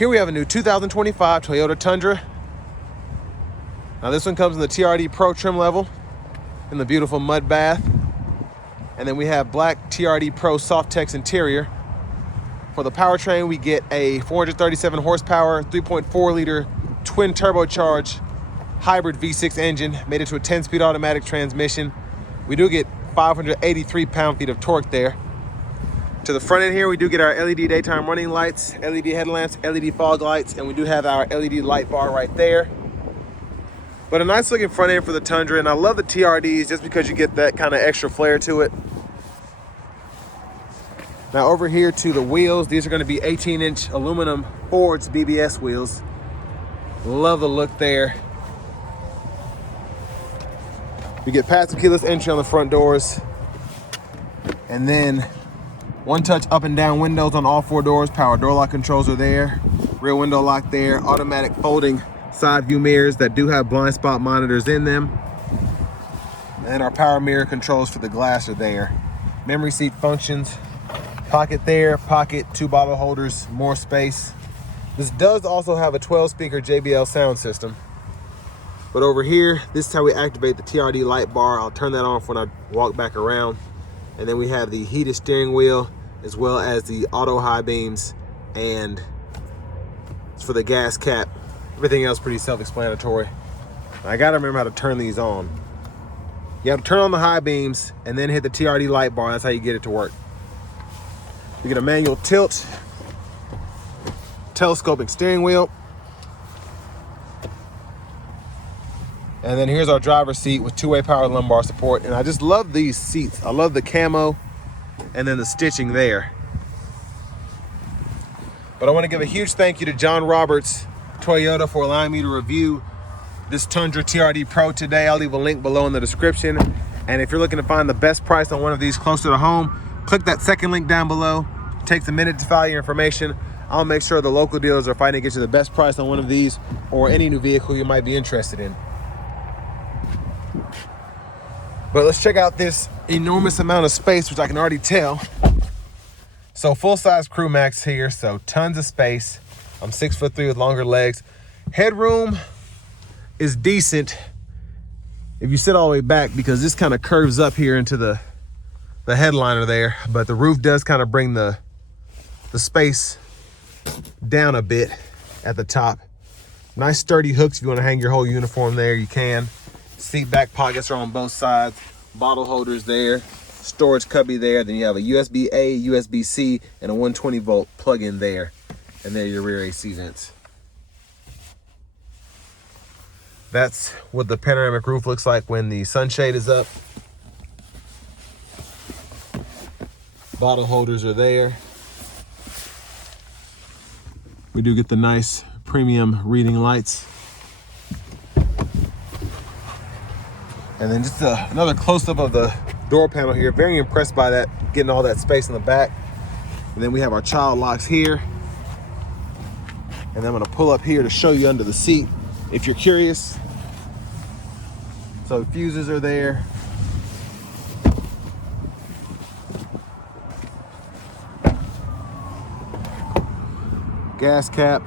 Here we have a new 2025 Toyota Tundra. Now this one comes in the TRD Pro trim level in the beautiful mud bath. And then we have black TRD Pro Softex interior. For the powertrain, we get a 437 horsepower, 3.4 liter twin turbocharged hybrid V6 engine made into a 10-speed automatic transmission. We do get 583 pound-feet of torque there. To the front end here, we do get our LED daytime running lights, LED headlamps, LED fog lights, and we do have our LED light bar right there. But a nice looking front end for the Tundra, and I love the TRDs just because you get that kind of extra flair to it. Now over here to the wheels, these are going to be 18-inch aluminum Ford's BBS wheels. Love the look there. We get passive keyless entry on the front doors, and then one-touch up and down windows on all 4 doors. Power door lock controls are there. Rear window lock there. Automatic folding side view mirrors that do have blind spot monitors in them. And our power mirror controls for the glass are there. Memory seat functions. Pocket there, pocket, 2 bottle holders, more space. This does also have a 12-speaker JBL sound system. But over here, this is how we activate the TRD light bar. I'll turn that on when I walk back around. And then we have the heated steering wheel, as well as the auto high beams, and it's for the gas cap. Everything else pretty self-explanatory. I gotta remember how to turn these on. You have to turn on the high beams and then hit the TRD light bar. That's how you get it to work. You get a manual tilt, telescoping steering wheel. And then here's our driver's seat with 2-way power lumbar support. And I just love these seats. I love the camo and then the stitching there. But I want to give a huge thank you to John Roberts Toyota for allowing me to review this Tundra TRD Pro today. I'll leave a link below in the description. And if you're looking to find the best price on one of these closer to home, click that second link down below. It takes a minute to file your information. I'll make sure the local dealers are fighting to get you the best price on one of these or any new vehicle you might be interested in. But let's check out this enormous amount of space, which I can already tell. So full-size crew max here, so tons of space. I'm 6'3" with longer legs. Headroom is decent if you sit all the way back, because this kind of curves up here into the headliner there, but the roof does kind of bring the space down a bit at the top. Nice sturdy hooks. If you want to hang your whole uniform there, you can. Seat back pockets are on both sides. Bottle holders there. Storage cubby there. Then you have a USB-A, USB-C, and a 120-volt plug-in there. And there are your rear AC vents. That's what the panoramic roof looks like when the sunshade is up. Bottle holders are there. We do get the nice premium reading lights. And then just another close-up of the door panel here. Very impressed by that, getting all that space in the back. And then we have our child locks here. And then I'm gonna pull up here to show you under the seat if you're curious. So fuses are there. Gas cap.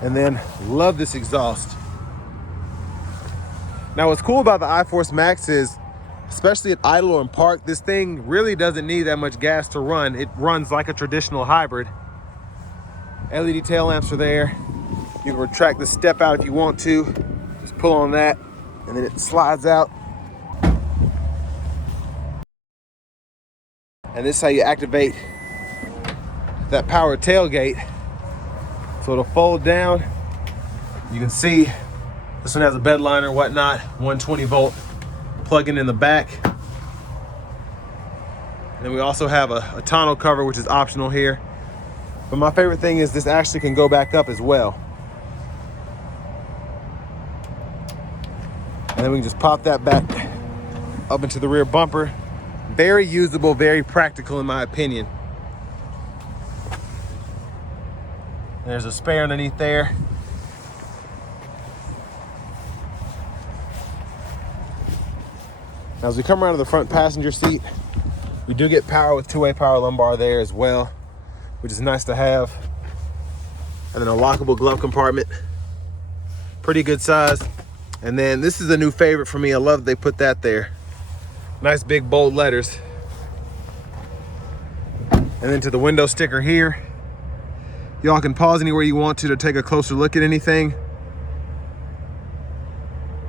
And then love this exhaust. Now what's cool about the iForce Max is, especially at idle or in park, this thing really doesn't need that much gas to run. It runs like a traditional hybrid. LED tail lamps are there. You can retract the step out if you want to. Just pull on that and then it slides out. And this is how you activate that power tailgate. So it'll fold down. You can see this one has a bed liner, whatnot, 120-volt plug-in in the back. And then we also have a tonneau cover, which is optional here. But my favorite thing is this actually can go back up as well. And then we can just pop that back up into the rear bumper. Very usable, very practical in my opinion. There's a spare underneath there. Now as we come around to the front passenger seat, we do get power with 2-way power lumbar there as well. which is nice to have. And then a lockable glove compartment, pretty good size. And then this is a new favorite for me. I love that they put that there. Nice big bold letters. And then to the window sticker here. Y'all can pause anywhere you want to take a closer look at anything.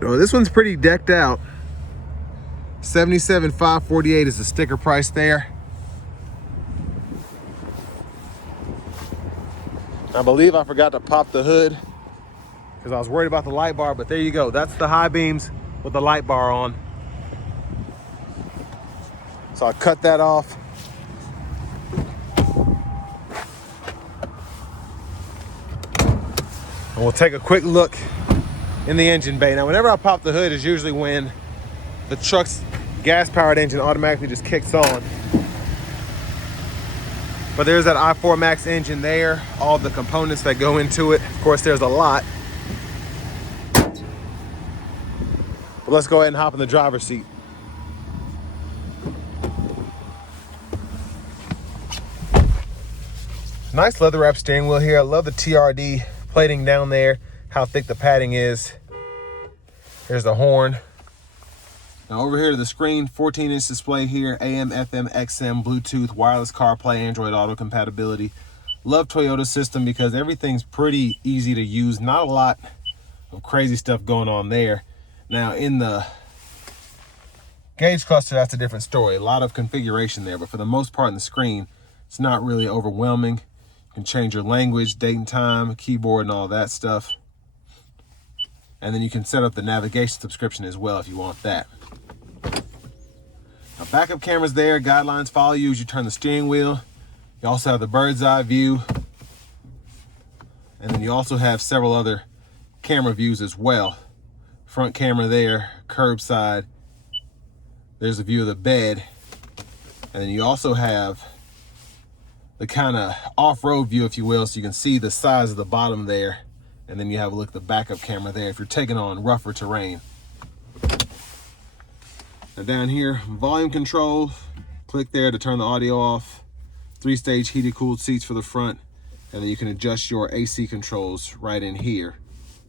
Oh, this one's pretty decked out. $77,548 is the sticker price there. I believe I forgot to pop the hood because I was worried about the light bar, but there you go. That's the high beams with the light bar on. So I cut that off. And we'll take a quick look in the engine bay. Now, whenever I pop the hood is usually when the truck's gas-powered engine automatically just kicks on. But there's that i4 Max engine there, all the components that go into it. Of course, there's a lot. But let's go ahead and hop in the driver's seat. Nice leather wrap steering wheel here. I love the TRD plating down there, how thick the padding is. There's the horn. Now over here to the screen, 14-inch display here, AM, FM, XM, Bluetooth, wireless CarPlay, Android Auto compatibility. Love Toyota's system because everything's pretty easy to use. Not a lot of crazy stuff going on there. Now in the gauge cluster, that's a different story. A lot of configuration there, but for the most part in the screen, it's not really overwhelming. You can change your language, date and time, keyboard, and all that stuff. And then you can set up the navigation subscription as well if you want that. Now, backup cameras there, guidelines follow you as you turn the steering wheel. You also have the bird's eye view. And then you also have several other camera views as well. Front camera there, curbside. There's a view of the bed. And then you also have the kind of off-road view, if you will, so you can see the size of the bottom there. And then you have a look at the backup camera there if you're taking on rougher terrain. Now down here, volume control, click there to turn the audio off. 3-stage heated cooled seats for the front. And then you can adjust your AC controls right in here.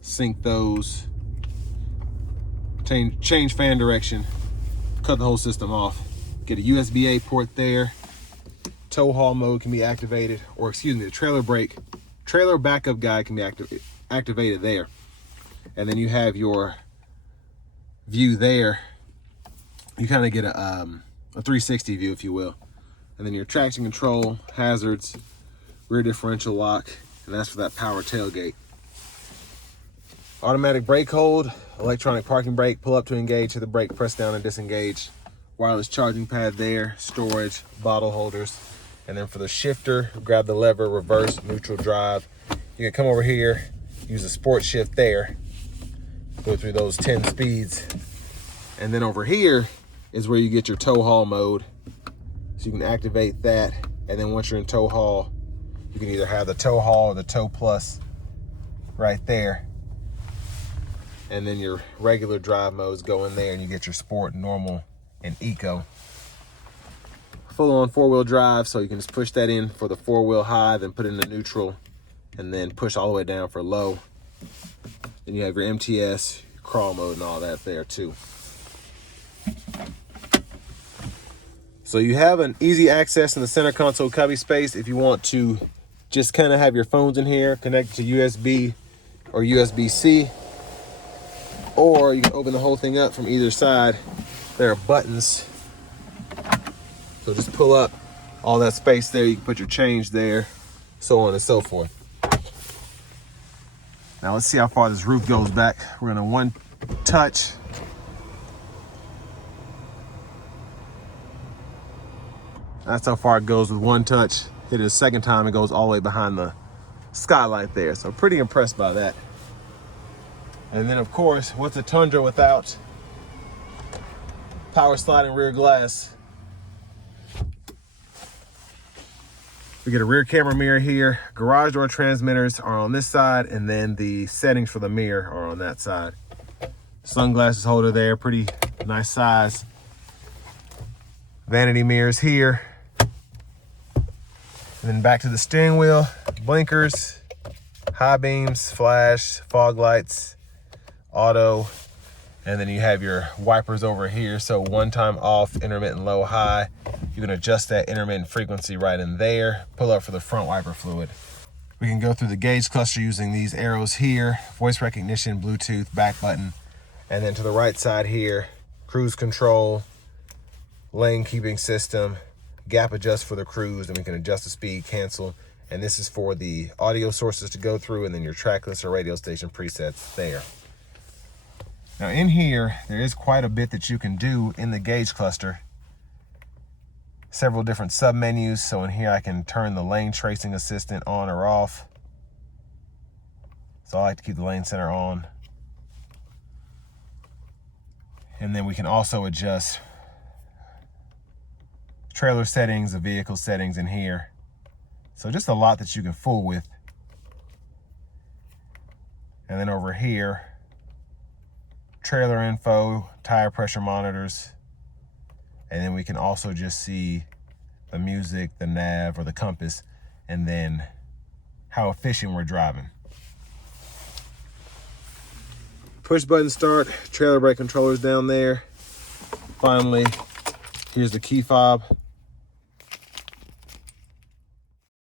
Sync those, change fan direction, cut the whole system off. Get a USB-A port there. Tow haul mode can be activated, or excuse me, the trailer backup guide can be activated there. And then you have your view there. You kind of get a 360 view, if you will. And then your traction control, hazards, rear differential lock, and that's for that power tailgate. Automatic brake hold, electronic parking brake, pull up to engage, hit the brake, press down and disengage. Wireless charging pad there, storage, bottle holders. And then for the shifter, grab the lever, reverse, neutral, drive. You can come over here, use the sport shift there, go through those 10 speeds. And then over here is where you get your tow haul mode. So you can activate that. And then once you're in tow haul, you can either have the tow haul or the tow plus right there. And then your regular drive modes go in there and you get your sport, normal, and eco. Full on 4-wheel drive, so you can just push that in for the 4-wheel high, then put it in the neutral, and then push all the way down for low. Then you have your MTS, your crawl mode, and all that there too. So you have an easy access in the center console cubby space if you want to just kind of have your phones in here connected to USB or USB-C, or you can open the whole thing up from either side. There are buttons, so just pull up all that space there. You can put your change there, so on and so forth. Now let's see how far this roof goes back. We're gonna one touch. That's how far it goes with one touch. Hit it a second time, it goes all the way behind the skylight there. So pretty impressed by that. And then of course, what's a Tundra without power sliding rear glass? We get a rear camera mirror here. Garage door transmitters are on this side, and then the settings for the mirror are on that side. Sunglasses holder there, pretty nice size. Vanity mirrors here. And then back to the steering wheel, blinkers, high beams, flash, fog lights, auto, and then you have your wipers over here. So one time off, intermittent low, high. You can adjust that intermittent frequency right in there. Pull up for the front wiper fluid. We can go through the gauge cluster using these arrows here, voice recognition, Bluetooth, back button, and then to the right side here, cruise control, lane keeping system, gap adjust for the cruise, and we can adjust the speed, cancel, and this is for the audio sources to go through, and then your track list or radio station presets there. Now in here, there is quite a bit that you can do in the gauge cluster. Several different sub-menus. So in here I can turn the lane tracing assistant on or off. So I like to keep the lane center on. And then we can also adjust trailer settings, the vehicle settings in here. So just a lot that you can fool with. And then over here, trailer info, tire pressure monitors. And then we can also just see the music, the nav, or the compass, and then how efficient we're driving. Push button start, trailer brake controllers down there. Finally, here's the key fob.